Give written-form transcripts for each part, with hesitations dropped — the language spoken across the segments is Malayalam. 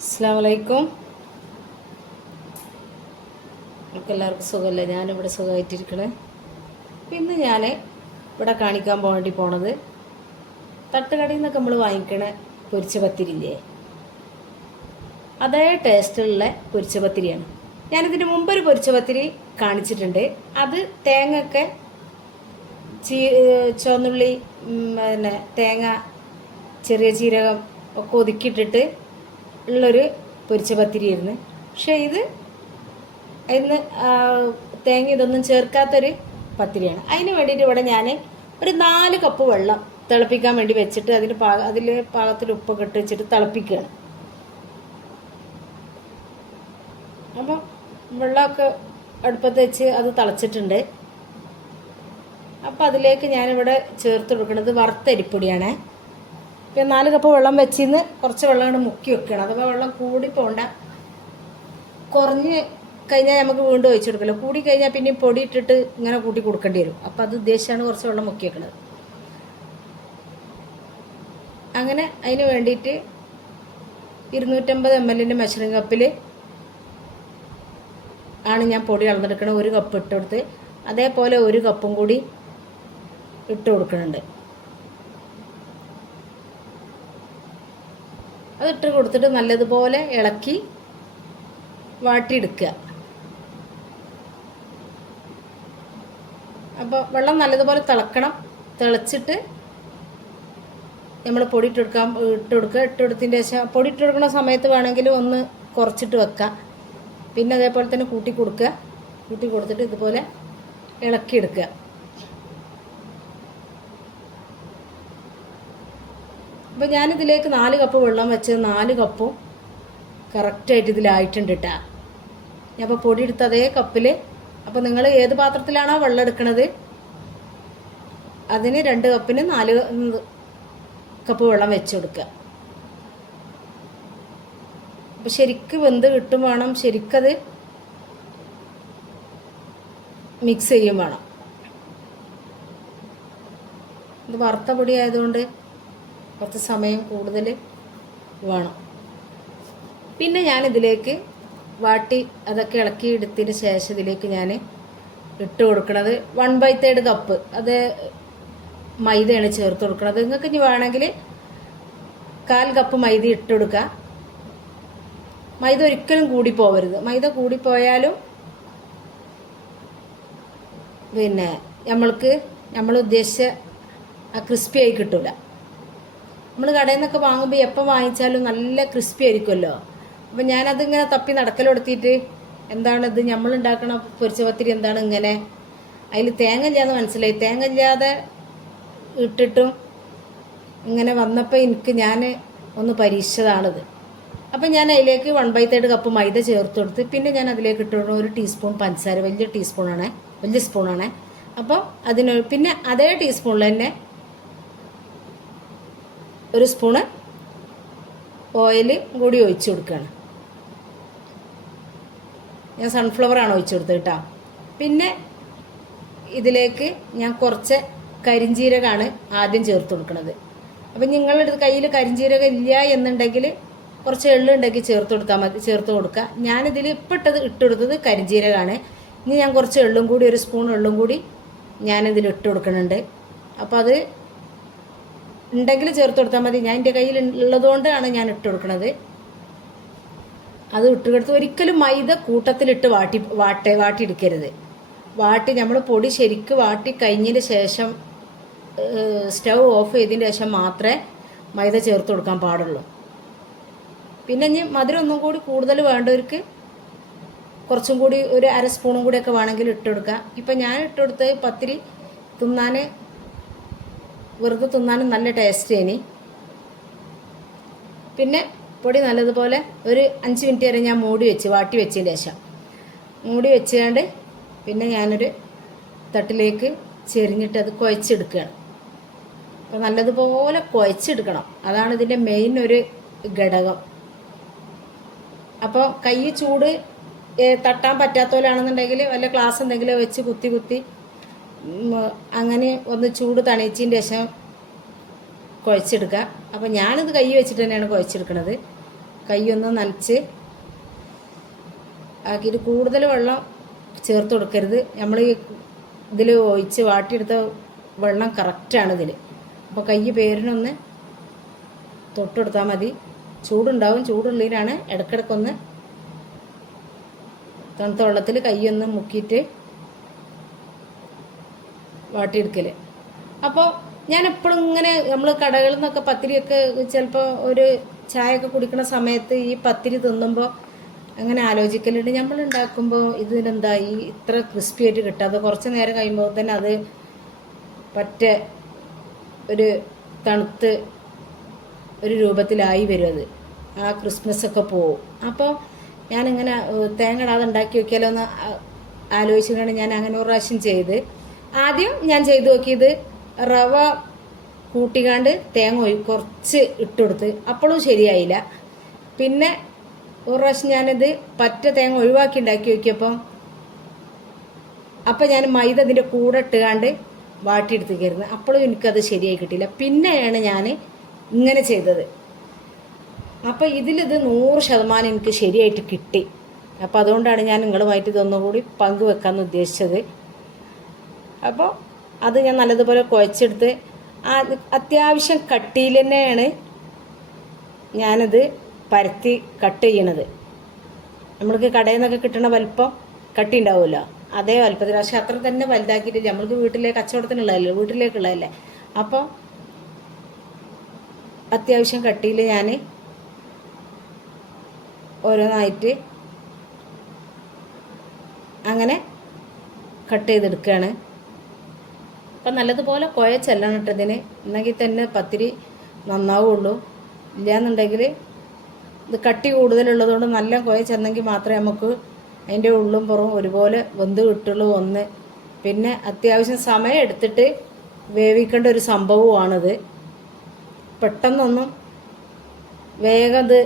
അസ്സലാമു അലൈക്കും. നമുക്ക് എല്ലാവർക്കും സുഖമല്ലേ? ഞാനിവിടെ സുഖമായിട്ടിരിക്കണേ. ഇന്ന് ഞാൻ ഇവിടെ കാണിക്കാൻ വേണ്ടി പോണത് തട്ടുകടയിൽ നിന്നൊക്കെ നമ്മൾ വാങ്ങിക്കണ പൊരിച്ച പത്തിരില്ലേ, അതേ ടേസ്റ്റുള്ള പൊരിച്ച പത്തിരിയാണ്. ഞാനിതിന് മുമ്പൊരു പൊരിച്ച പത്തിരി കാണിച്ചിട്ടുണ്ട്. അത് തേങ്ങയൊക്കെ ചുവന്നുള്ളി, പിന്നെ തേങ്ങ, ചെറിയ ജീരകം ഒക്കെ ഒതുക്കിയിട്ടിട്ട് ഉള്ളൊരു പൊരിച്ച പത്തിരിയായിരുന്നു. പക്ഷേ ഇത് അതിന് തേങ്ങ ഇതൊന്നും ചേർക്കാത്തൊരു പത്തിരിയാണ്. അതിന് വേണ്ടിയിട്ട് ഇവിടെ ഞാൻ ഒരു 4 കപ്പ് വെള്ളം തിളപ്പിക്കാൻ വേണ്ടി വെച്ചിട്ട് അതിൽ പാകത്തിൽ ഉപ്പൊക്കെ ഇട്ട് വെച്ചിട്ട് തിളപ്പിക്കുകയാണ്. അപ്പം വെള്ളമൊക്കെ അടുപ്പത്ത് വെച്ച് അത് തിളച്ചിട്ടുണ്ട്. അപ്പം അതിലേക്ക് ഞാനിവിടെ ചേർത്ത് കൊടുക്കുന്നത് വറുത്തരിപ്പൊടിയാണ്. ഇപ്പം 4 കപ്പ് വെള്ളം വെച്ചിന്ന് കുറച്ച് വെള്ളം കൊണ്ട് മുക്കി വെക്കണം. അഥവാ വെള്ളം കൂടി പോകണ്ട. കുറഞ്ഞ് കഴിഞ്ഞാൽ നമുക്ക് വീണ്ടും ഒഴിച്ചു കൊടുക്കല്ലോ. കൂടി കഴിഞ്ഞാൽ പിന്നെ പൊടി ഇട്ടിട്ട് ഇങ്ങനെ കൂട്ടി കൊടുക്കേണ്ടി വരും. അപ്പം അത് ഉദ്ദേശിച്ചാണ് കുറച്ച് വെള്ളം മുക്കി വെക്കുന്നത്. അങ്ങനെ അതിന് വേണ്ടിയിട്ട് 250 ml മെഷറിംഗ് കപ്പിൽ ആണ് ഞാൻ പൊടി അളന്നെടുക്കുന്നത്. 1 കപ്പ് ഇട്ട് കൊടുത്ത് അതേപോലെ 1 കപ്പും കൂടി ഇട്ട് കൊടുക്കുന്നുണ്ട്. അതിട്ട് കൊടുത്തിട്ട് നല്ലതുപോലെ ഇളക്കി വാട്ടിയെടുക്കുക. അപ്പോൾ വെള്ളം നല്ലതുപോലെ തിളക്കണം. തിളച്ചിട്ട് നമ്മൾ പൊടി ഇട്ട് കൊടുക്കുക. ഇട്ട് കൊടുത്തതിൻ്റെ ശേഷം പൊടി ഇട്ട് കൊടുക്കുന്ന സമയത്ത് വേണമെങ്കിൽ ഒന്ന് കുറച്ചിട്ട് വെക്കാം. പിന്നെ അതേപോലെ തന്നെ കൂട്ടി കൊടുക്കുക. കൂട്ടി കൊടുത്തിട്ട് ഇതുപോലെ ഇളക്കിയെടുക്കുക. അപ്പോൾ ഞാനിതിലേക്ക് 4 കപ്പ് വെള്ളം വെച്ച് 4 കപ്പും കറക്റ്റായിട്ട് ഇതിലായിട്ടുണ്ട് കേട്ടോ. ഞാൻ അപ്പോൾ പൊടി എടുത്ത് അതേ കപ്പിൽ, അപ്പോൾ നിങ്ങൾ ഏത് പാത്രത്തിലാണോ വെള്ളം എടുക്കുന്നത് അതിന് 2 കപ്പിന് 4 കപ്പ് വെള്ളം വെച്ച് കൊടുക്കുക. അപ്പോൾ ശരിക്ക് വെന്ത് കിട്ടും വേണം. ശരിക്കത് മിക്സ് ചെയ്യും വേണം. ഇത് വറുത്ത പൊടി ആയതുകൊണ്ട് കുറച്ച് സമയം കൂടുതൽ വേണം. പിന്നെ ഞാനിതിലേക്ക് വാട്ടി അതൊക്കെ ഇളക്കി എടുത്തതിന് ശേഷം ഇതിലേക്ക് ഞാൻ ഇട്ട് കൊടുക്കുന്നത് 1/3 കപ്പ് അത് മൈദയാണ് ചേർത്ത് കൊടുക്കുന്നത്. നിങ്ങൾക്ക് ഇനി വേണമെങ്കിൽ 1/4 കപ്പ് മൈദ ഇട്ട് കൊടുക്കുക. മൈദ ഒരിക്കലും കൂടി പോകരുത്. മൈദ കൂടിപ്പോയാലും പിന്നെ നമ്മൾ ഉദ്ദേശിച്ച ആ ക്രിസ്പി ആയി കിട്ടില്ല. നമ്മൾ കടയിൽ നിന്നൊക്കെ വാങ്ങുമ്പോൾ എപ്പം വാങ്ങിച്ചാലും നല്ല ക്രിസ്പി ആയിരിക്കുമല്ലോ. അപ്പം ഞാനതിങ്ങനെ തപ്പി നടക്കലെടുത്തിട്ട് എന്താണിത് നമ്മളുണ്ടാക്കണ പൊരിച്ച പത്തിരി എന്താണ് ഇങ്ങനെ, അതിൽ തേങ്ങ ഇല്ലാന്ന് മനസ്സിലായി. തേങ്ങ ഇല്ലാതെ ഇട്ടിട്ടും ഇങ്ങനെ വന്നപ്പോൾ ഞാൻ ഒന്ന് പരീക്ഷിച്ചതാണിത്. അപ്പം ഞാൻ അതിലേക്ക് 1/3 കപ്പ് മൈദ ചേർത്ത് കൊടുത്ത് പിന്നെ ഞാൻ അതിലേക്ക് ഇട്ടുകൊണ്ട് 1 ടീസ്പൂൺ പഞ്ചസാര, വലിയ സ്പൂണാണ്. അപ്പോൾ പിന്നെ അതേ ടീസ്പൂണിൽ തന്നെ 1 സ്പൂണ് ഓയിൽ കൂടി ഒഴിച്ചു കൊടുക്കുകയാണ്. ഞാൻ സൺഫ്ലവറാണ് ഒഴിച്ചു കൊടുത്തത് കേട്ടോ. പിന്നെ ഇതിലേക്ക് ഞാൻ കുറച്ച് കരിഞ്ജീരകമാണ് ആദ്യം ചേർത്ത് കൊടുക്കുന്നത്. അപ്പം നിങ്ങളുടെ കയ്യിൽ കരിഞ്ജീരകം ഇല്ല എന്നുണ്ടെങ്കിൽ കുറച്ച് എള്ളുണ്ടെങ്കിൽ ചേർത്ത് കൊടുക്കുക. ഞാനിതിൽ ഇട്ട് കൊടുത്തത് കരിഞ്ജീരകമാണ്. ഇനി ഞാൻ കുറച്ച് എള്ളും കൂടി 1 സ്പൂൺ എള്ളും കൂടി ഞാനിതിൽ ഇട്ട് കൊടുക്കുന്നുണ്ട്. അപ്പോൾ അത് ഉണ്ടെങ്കിൽ ചേർത്ത് കൊടുത്താൽ മതി. ഞാൻ എൻ്റെ കയ്യിൽ ഉള്ളതുകൊണ്ടാണ് ഞാൻ ഇട്ട് കൊടുക്കുന്നത്. അത് ഇട്ട് കൊടുത്ത് ഒരിക്കലും മൈദ കൂട്ടത്തിലിട്ട് വാട്ടിയെടുക്കരുത്. നമ്മൾ പൊടി ശരിക്ക് വാട്ടി കഴിഞ്ഞതിന് ശേഷം സ്റ്റൗ ഓഫ് ചെയ്തതിന് ശേഷം മാത്രമേ മൈദ ചേർത്ത് കൊടുക്കാൻ പാടുള്ളൂ. പിന്നെ ഇനി മധുരം ഒന്നും കൂടി കൂടുതൽ വേണ്ടവർക്ക് കുറച്ചും കൂടി 1/2 സ്പൂണും കൂടിയൊക്കെ വേണമെങ്കിൽ ഇട്ട് കൊടുക്കുക. ഇപ്പം ഞാൻ ഇട്ട് കൊടുത്ത് പത്തിരി വെറുതെ തിന്നാനും നല്ല ടേസ്റ്റ് ഇനി. പിന്നെ പൊടി നല്ലതുപോലെ ഒരു 5 മിനിറ്റ് വരെ ഞാൻ വാട്ടി വെച്ചതിന് ശേഷം മൂടി വെച്ചുകൊണ്ട് പിന്നെ ഞാനൊരു തട്ടിലേക്ക് ചെരിഞ്ഞിട്ട് അത് കുഴച്ചെടുക്കുകയാണ്. അപ്പോൾ നല്ലതുപോലെ കുഴച്ചെടുക്കണം. അതാണ് ഇതിൻ്റെ മെയിൻ ഒരു ഘടകം. അപ്പോൾ കൈ ചൂട് തട്ടാൻ പറ്റാത്തവരാണെന്നുണ്ടെങ്കിൽ വല്ല ഗ്ലാസ് എന്തെങ്കിലും വെച്ച് കുത്തി അങ്ങനെ ഒന്ന് ചൂട് തണിച്ചതിന് ശേഷം കുഴച്ചെടുക്കുക. അപ്പോൾ ഞാനിത് കൈ വെച്ചിട്ട് തന്നെയാണ് കുഴച്ചെടുക്കുന്നത്. കൈയൊന്ന് നനച്ച് ആക്കിയിട്ട് കൂടുതൽ വെള്ളം ചേർത്ത് കൊടുക്കരുത്. നമ്മൾ ഇതിൽ ഒഴിച്ച് വാട്ടിയെടുത്ത വെള്ളം കറക്റ്റാണ് ഇതിൽ. അപ്പോൾ കൈ പേരിനൊന്ന് തൊട്ടെടുത്താൽ മതി. ചൂടുണ്ടാവും, ചൂടുള്ളിലാണ് ഇടയ്ക്കിടയ്ക്കൊന്ന് തണുത്ത വെള്ളത്തിൽ കൈയൊന്ന് മുക്കിയിട്ട് വാട്ടിയെടുക്കൽ. അപ്പോൾ ഞാൻ എപ്പോഴും ഇങ്ങനെ നമ്മൾ കടകളിൽ നിന്നൊക്കെ പത്തിരിയൊക്കെ ചിലപ്പോൾ ഒരു ചായയൊക്കെ കുടിക്കുന്ന സമയത്ത് ഈ പത്തിരി തിന്നുമ്പോൾ അങ്ങനെ ആലോചിക്കലുണ്ട്, നമ്മൾ ഉണ്ടാക്കുമ്പോൾ ഇതിനെന്താ ഈ ഇത്ര ക്രിസ്പി ആയിട്ട് കിട്ടാതെ. കുറച്ച് നേരം കഴിയുമ്പോൾ തന്നെ അത് പറ്റ ഒരു തണുത്ത് ഒരു രൂപത്തിലായി വരും. അത് ആ ക്രിസ്മസൊക്കെ പോവും. അപ്പോൾ ഞാനിങ്ങനെ തേങ്ങ ഇടാതെ ഉണ്ടാക്കി നോക്കിയാലോ എന്ന് ആലോചിച്ചിട്ടാണ് ഞാൻ അങ്ങനെ ഒരു പ്രാവശ്യം ചെയ്ത്. ആദ്യം ഞാൻ ചെയ്ത് നോക്കിയത് റവ കൂട്ടിക്കാണ്ട് തേങ്ങ കുറച്ച് ഇട്ടുകൊടുത്ത്, അപ്പോഴും ശരിയായില്ല. പിന്നെ ഒരു പ്രാവശ്യം ഞാനിത് പറ്റ തേങ്ങ ഒഴിവാക്കി ഉണ്ടാക്കി നോക്കിയപ്പം അപ്പം ഞാൻ മൈദ അതിൻ്റെ കൂടെ ഇട്ടുകാണ്ട് വാട്ടിയെടുത്തേക്കായിരുന്നു. അപ്പോഴും എനിക്കത് ശരിയായി കിട്ടിയില്ല. പിന്നെയാണ് ഞാൻ ഇങ്ങനെ ചെയ്തത്. അപ്പോൾ ഇതിലിത് 100% എനിക്ക് ശരിയായിട്ട് കിട്ടി. അപ്പോൾ അതുകൊണ്ടാണ് ഞാൻ നിങ്ങളുമായിട്ട് ഇതൊന്നുകൂടി പങ്കുവെക്കാമെന്ന് ഉദ്ദേശിച്ചത്. അപ്പോൾ അത് ഞാൻ നല്ലതുപോലെ കുഴച്ചെടുത്ത് അത്യാവശ്യം കട്ടിയിൽ തന്നെയാണ് ഞാനത് പരത്തി കട്ട് ചെയ്യണത്. നമ്മൾക്ക് കടയിൽ നിന്നൊക്കെ കിട്ടുന്ന വലിപ്പം കട്ടി ഉണ്ടാവുമല്ലോ, അതേ വലിപ്പത്തിൽ. പക്ഷെ അത്ര തന്നെ വലുതാക്കിയിട്ട് നമ്മൾക്ക് വീട്ടിലെ കച്ചവടത്തിനുള്ളതല്ലേ, വീട്ടിലേക്കുള്ളതല്ലേ. അപ്പോൾ അത്യാവശ്യം കട്ടിയിൽ ഞാൻ ഓരോന്നായിട്ട് അങ്ങനെ കട്ട് ചെയ്തെടുക്കുകയാണ്. അപ്പം നല്ലതുപോലെ കുഴച്ചെല്ലാം ഇട്ടതിന്, എന്നെങ്കിൽ തന്നെ പത്തിരി നന്നാവുള്ളൂ. ഇല്ലയെന്നുണ്ടെങ്കിൽ ഇത് കട്ടി കൂടുതലുള്ളതുകൊണ്ട് നല്ല കുഴച്ചെന്നെങ്കിൽ മാത്രമേ നമുക്ക് അതിൻ്റെ ഉള്ളും പുറവും ഒരുപോലെ വെന്ത് കിട്ടുള്ളൂ. ഒന്ന് പിന്നെ അത്യാവശ്യം സമയം എടുത്തിട്ട് വേവിക്കേണ്ട ഒരു സംഭവമാണിത്. പെട്ടെന്നൊന്നും വേഗം ഇത്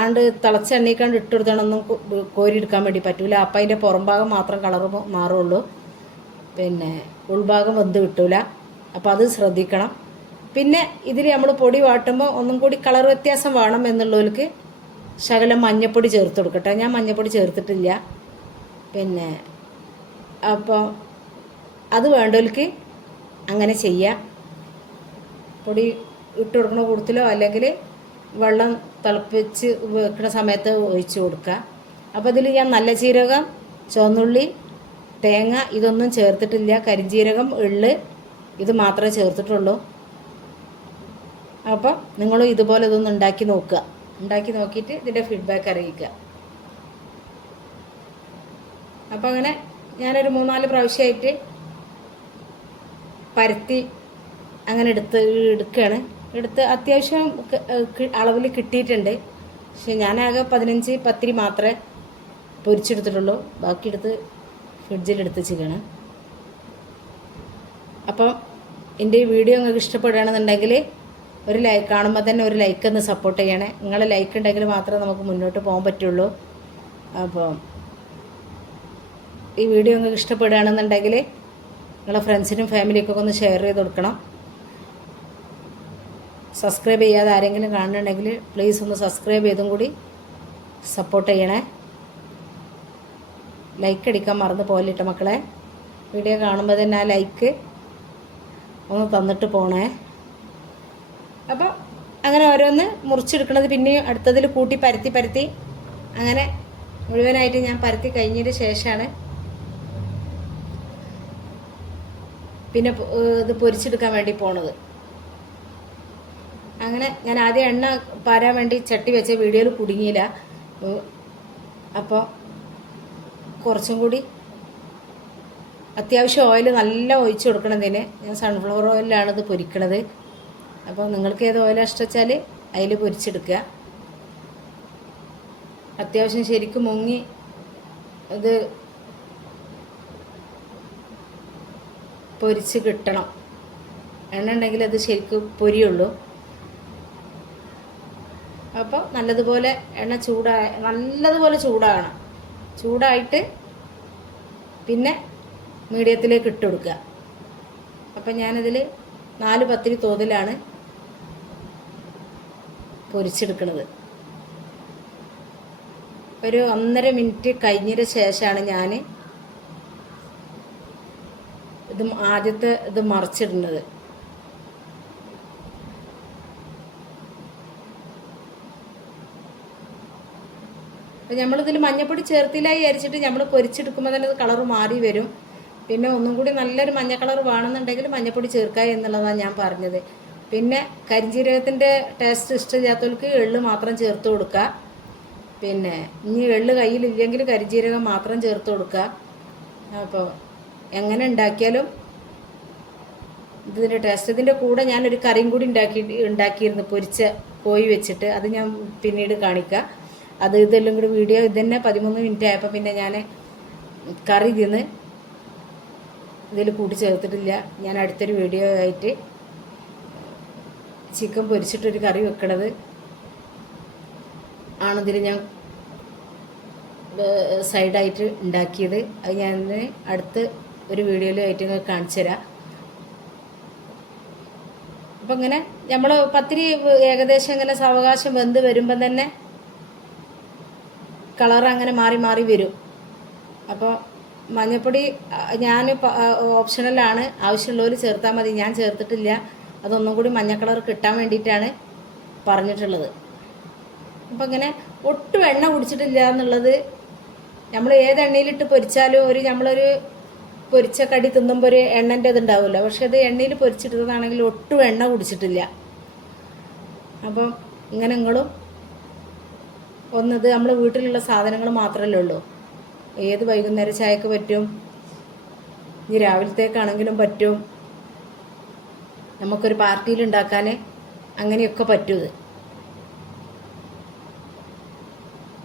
ആണ്ട് തിളച്ച എണ്ണീക്കാണ്ട് ഇട്ടെടുത്താണൊന്നും കോരിയെടുക്കാൻ വേണ്ടി പറ്റൂല. അപ്പം അതിൻ്റെ പുറം ഭാഗം മാത്രം കളറ് മാറുള്ളൂ, പിന്നെ ഉൾഭാഗം വെന്ത് കിട്ടൂല. അപ്പോൾ അത് ശ്രദ്ധിക്കണം. പിന്നെ ഇതിൽ നമ്മൾ പൊടി വാട്ടുമ്പോൾ ഒന്നും കൂടി കളർ വ്യത്യാസം വേണം എന്നുള്ളവർക്ക് ശകലം മഞ്ഞൾപ്പൊടി ചേർത്ത് കൊടുക്കട്ടെ. ഞാൻ മഞ്ഞൾപ്പൊടി ചേർത്തിട്ടില്ല. പിന്നെ അപ്പോൾ അത് വേണ്ടവർക്ക് അങ്ങനെ ചെയ്യാം. പൊടി ഇട്ട് കൊടുക്കണ കൂട്ടത്തിലോ അല്ലെങ്കിൽ വെള്ളം തിളപ്പിച്ച് വെക്കുന്ന സമയത്ത് ഒഴിച്ച് കൊടുക്കുക. അപ്പോൾ ഇതിൽ ഞാൻ നല്ല ജീരകം, ചുവന്നുള്ളി, തേങ്ങ ഇതൊന്നും ചേർത്തിട്ടില്ല. കരിഞ്ജീരകം, എള്ള് ഇത് മാത്രമേ ചേർത്തിട്ടുള്ളൂ. അപ്പോൾ നിങ്ങളും ഇതുപോലെ ഇതൊന്ന് ഉണ്ടാക്കി നോക്കുക. ഉണ്ടാക്കി നോക്കിയിട്ട് ഇതിൻ്റെ ഫീഡ്ബാക്ക് അറിയിക്കുക. അപ്പോൾ അങ്ങനെ ഞാനൊരു 3-4 പ്രാവശ്യമായിട്ട് പരത്തി അങ്ങനെ എടുക്കുകയാണ്. എടുത്ത് അത്യാവശ്യം അളവിൽ കിട്ടിയിട്ടുണ്ട്. പക്ഷെ ഞാനാകെ 15 പത്തിരി മാത്രമേ പൊരിച്ചെടുത്തിട്ടുള്ളൂ. ബാക്കിയെടുത്ത് ഫ്രിഡ്ജിലെടുത്ത് വെച്ചിരിക്കുകയാണ്. അപ്പം എൻ്റെ ഈ വീഡിയോ നിങ്ങൾക്ക് ഇഷ്ടപ്പെടുകയാണെന്നുണ്ടെങ്കിൽ ഒരു ലൈക്ക്, കാണുമ്പോൾ തന്നെ ഒരു ലൈക്ക് ഒന്ന് സപ്പോർട്ട് ചെയ്യണേ. നിങ്ങളെ ലൈക്ക് ഉണ്ടെങ്കിൽ മാത്രമേ നമുക്ക് മുന്നോട്ട് പോകാൻ പറ്റുള്ളൂ. അപ്പോൾ ഈ വീഡിയോ നിങ്ങൾക്ക് ഇഷ്ടപ്പെടുകയാണെന്നുണ്ടെങ്കിൽ നിങ്ങളെ ഫ്രണ്ട്സിനും ഫാമിലിക്കൊക്കെ ഒന്ന് ഷെയർ ചെയ്ത് കൊടുക്കണം. സബ്സ്ക്രൈബ് ചെയ്യാതെ ആരെങ്കിലും കാണുന്നുണ്ടെങ്കിൽ പ്ലീസ് ഒന്ന് സബ്സ്ക്രൈബ് ചെയ്തും കൂടി സപ്പോർട്ട് ചെയ്യണേ. ലൈക്ക് അടിക്കാൻ മറന്നു പോലിട്ടോ മക്കളെ. വീഡിയോ കാണുമ്പോൾ തന്നെ ആ ലൈക്ക് ഒന്ന് തന്നിട്ട് പോണേ. അപ്പോൾ അങ്ങനെ ഓരോന്ന് മുറിച്ചെടുക്കണത് പിന്നെയും അടുത്തതിൽ കൂട്ടി പരത്തി അങ്ങനെ മുഴുവനായിട്ട് ഞാൻ പരത്തി കഴിഞ്ഞതിന് ശേഷമാണ് പിന്നെ ഇത് പൊരിച്ചെടുക്കാൻ വേണ്ടി പോണത്. അങ്ങനെ ഞാൻ ആദ്യം എണ്ണ പാരാൻ വേണ്ടി ചട്ടി വെച്ച വീഡിയോയിൽ കുടുങ്ങിയില്ല. അപ്പോൾ കുറച്ചും കൂടി അത്യാവശ്യം ഓയിൽ നല്ല ഒഴിച്ച് കൊടുക്കണതിന് ഞാൻ സൺഫ്ലവർ ഓയിലാണ് ഇത് പൊരിക്കണത്. അപ്പോൾ നിങ്ങൾക്ക് ഏത് ഓയിലാണ് ഇഷ്ടം അതിൽ പൊരിച്ചെടുക്കുക. അത്യാവശ്യം ശരിക്കും മുങ്ങി ഇത് പൊരിച്ച് കിട്ടണം. എണ്ണ ഉണ്ടെങ്കിൽ അത് ശരിക്കും പൊരിയുള്ളൂ. അപ്പോൾ നല്ലതുപോലെ എണ്ണ നല്ലതുപോലെ ചൂടാകണം. ചൂടായിട്ട് പിന്നെ മീഡിയത്തിലേക്ക് ഇട്ട് കൊടുക്കുക. അപ്പം ഞാനിതിൽ 4 പത്തിരി തോതിലാണ് പൊരിച്ചെടുക്കുന്നത്. ഒരു 1.5 മിനിറ്റ് കഴിഞ്ഞതിന് ശേഷമാണ് ഞാൻ ആദ്യത്തെ ഇത് മറിച്ചിടുന്നത്. അപ്പം നമ്മളിതിൽ മഞ്ഞപ്പൊടി ചേർത്തില്ലായി അരിച്ചിട്ട് നമ്മൾ പൊരിച്ചെടുക്കുമ്പോൾ തന്നെ അത് കളറ് മാറി വരും. പിന്നെ ഒന്നും കൂടി നല്ലൊരു മഞ്ഞ കളർ വേണമെന്നുണ്ടെങ്കിൽ മഞ്ഞപ്പൊടി ചേർക്കുക എന്നുള്ളതാണ് ഞാൻ പറഞ്ഞത്. പിന്നെ കരിഞ്ജീരകത്തിൻ്റെ ടേസ്റ്റ് ഇഷ്ടമില്ലാത്തവർക്ക് എള്ള് മാത്രം ചേർത്ത് കൊടുക്കുക. പിന്നെ ഇനി എള്ള് കയ്യിലില്ലെങ്കിൽ കരിഞ്ജീരകം മാത്രം ചേർത്ത് കൊടുക്കുക. അപ്പോൾ എങ്ങനെ ഉണ്ടാക്കിയാലും ഇതിൻ്റെ ടേസ്റ്റ്. ഇതിൻ്റെ കൂടെ ഞാനൊരു കറിയും കൂടി ഉണ്ടാക്കിയിരുന്നു പൊരിച്ച കോഴി വെച്ചിട്ട്. അത് ഞാൻ പിന്നീട് കാണിക്കാം. ഇതെല്ലാം കൂടി വീഡിയോ ഇതന്നെ 13 മിനിറ്റ് ആയപ്പോൾ പിന്നെ ഞാൻ കറി ഇതിൽ കൂട്ടി ചേർത്തിട്ടില്ല. ഞാൻ അടുത്തൊരു വീഡിയോ ആയിട്ട് ചിക്കൻ പൊരിച്ചിട്ടൊരു കറി വെക്കണത് ആണിതിൽ ഞാൻ സൈഡായിട്ട് ഉണ്ടാക്കിയത്. അത് ഞാൻ അടുത്ത് ഒരു വീഡിയോയിലായിട്ട് കാണിച്ചു തരാം. അപ്പം ഇങ്ങനെ നമ്മൾ പത്തിരി ഏകദേശം ഇങ്ങനെ സാവകാശം വെന്ത് വരുമ്പം തന്നെ കളർ അങ്ങനെ മാറി മാറി വരും. അപ്പോൾ മഞ്ഞൾപ്പൊടി ഞാൻ ഓപ്ഷണലാണ്, ആവശ്യമുള്ളവർ ചേർത്താൽ മതി. ഞാൻ ചേർത്തിട്ടില്ല. അതൊന്നും കൂടി മഞ്ഞ കളർ കിട്ടാൻ വേണ്ടിയിട്ടാണ് പറഞ്ഞിട്ടുള്ളത്. അപ്പം ഇങ്ങനെ ഒട്ടും എണ്ണ കുടിച്ചിട്ടില്ല എന്നുള്ളത്, നമ്മൾ ഏത് എണ്ണയിലിട്ട് പൊരിച്ചാലും നമ്മളൊരു പൊരിച്ച കടി തിന്നുമ്പോൾ ഒരു എണ്ണൻ്റെ ഇത് ഉണ്ടാവില്ല. പക്ഷെ അത് എണ്ണയിൽ പൊരിച്ചിട്ടതാണെങ്കിൽ ഒട്ടും എണ്ണ കുടിച്ചിട്ടില്ല. അപ്പം ഇങ്ങനെ നിങ്ങളും ഇത് നമ്മൾ വീട്ടിലുള്ള സാധനങ്ങൾ മാത്രമല്ലേ ഉള്ളൂ. ഏത് വൈകുന്നേരം ചായക്ക് പറ്റും, ഇനി രാവിലത്തേക്കാണെങ്കിലും പറ്റും, നമുക്കൊരു പാർട്ടിയിൽ ഉണ്ടാക്കാൻ അങ്ങനെയൊക്കെ പറ്റും. ഇത്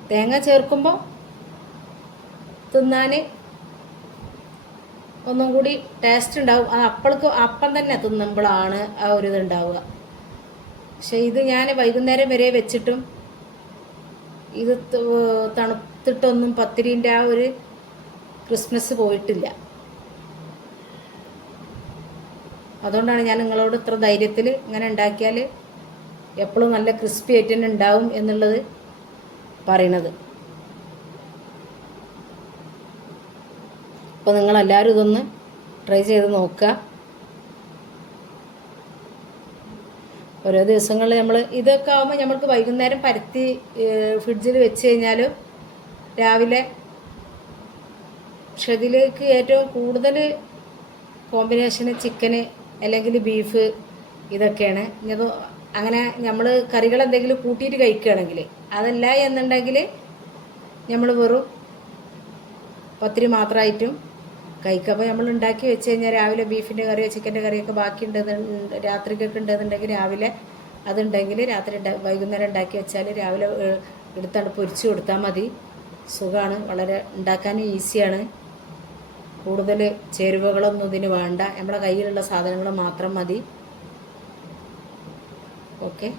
തേങ്ങ ചേർക്കുമ്പോൾ തിന്നാൻ ഒന്നും കൂടി ടേസ്റ്റ് ഉണ്ടാവും. അത് അപ്പം തന്നെ തിന്നുമ്പോഴാണ് ആ ഒരു ഇത് ഉണ്ടാവുക. പക്ഷെ ഇത് ഞാൻ വൈകുന്നേരം വരെ വെച്ചിട്ടും ഇത് തണുത്തിട്ടൊന്നും പത്തിരീൻ്റെ ആ ഒരു ക്രിസ്മസ് പോയിട്ടില്ല. അതുകൊണ്ടാണ് ഞാൻ നിങ്ങളോട് ഇത്ര ധൈര്യത്തിൽ ഇങ്ങനെ ഉണ്ടാക്കിയാൽ എപ്പോഴും നല്ല ക്രിസ്പി ആയിട്ട് തന്നെ ഉണ്ടാവും എന്നുള്ളത് പറയണത്. അപ്പോൾ നിങ്ങളെല്ലാവരും ഇതൊന്ന് ട്രൈ ചെയ്ത് നോക്കുക. ഓരോ ദിവസങ്ങളിൽ നമ്മൾ ഇതൊക്കെ ആകുമ്പോൾ നമ്മൾക്ക് വൈകുന്നേരം പരത്തി ഫ്രിഡ്ജിൽ വെച്ച് കഴിഞ്ഞാലും രാവിലെ. പക്ഷെ ഇതിലേക്ക് ഏറ്റവും കൂടുതൽ കോമ്പിനേഷന് ചിക്കന് അല്ലെങ്കിൽ ബീഫ് ഇതൊക്കെയാണ്. ഇത് അങ്ങനെ നമ്മൾ കറികൾ എന്തെങ്കിലും കൂട്ടിയിട്ട് കഴിക്കുകയാണെങ്കിൽ, അതല്ല എന്നുണ്ടെങ്കിൽ നമ്മൾ വെറും പത്തിരി മാത്രമായിട്ടും കഴിക്കുക. അപ്പോൾ നമ്മൾ ഉണ്ടാക്കി വെച്ച് കഴിഞ്ഞാൽ രാവിലെ ബീഫിൻ്റെ കറിയോ ചിക്കൻ്റെ കറിയൊക്കെ ബാക്കി രാത്രിക്കൊക്കെ ഉണ്ടെന്നുണ്ടെങ്കിൽ രാവിലെ അതുണ്ടെങ്കിൽ വൈകുന്നേരം ഉണ്ടാക്കി വെച്ചാൽ രാവിലെ എടുത്താണ് പൊരിച്ച് കൊടുത്താൽ മതി. സുഖമാണ്, വളരെ ഉണ്ടാക്കാനും ഈസിയാണ്. കൂടുതൽ ചേരുവകളൊന്നും ഇതിന് വേണ്ട, നമ്മുടെ കയ്യിലുള്ള സാധനങ്ങൾ മാത്രം മതി. ഓക്കെ.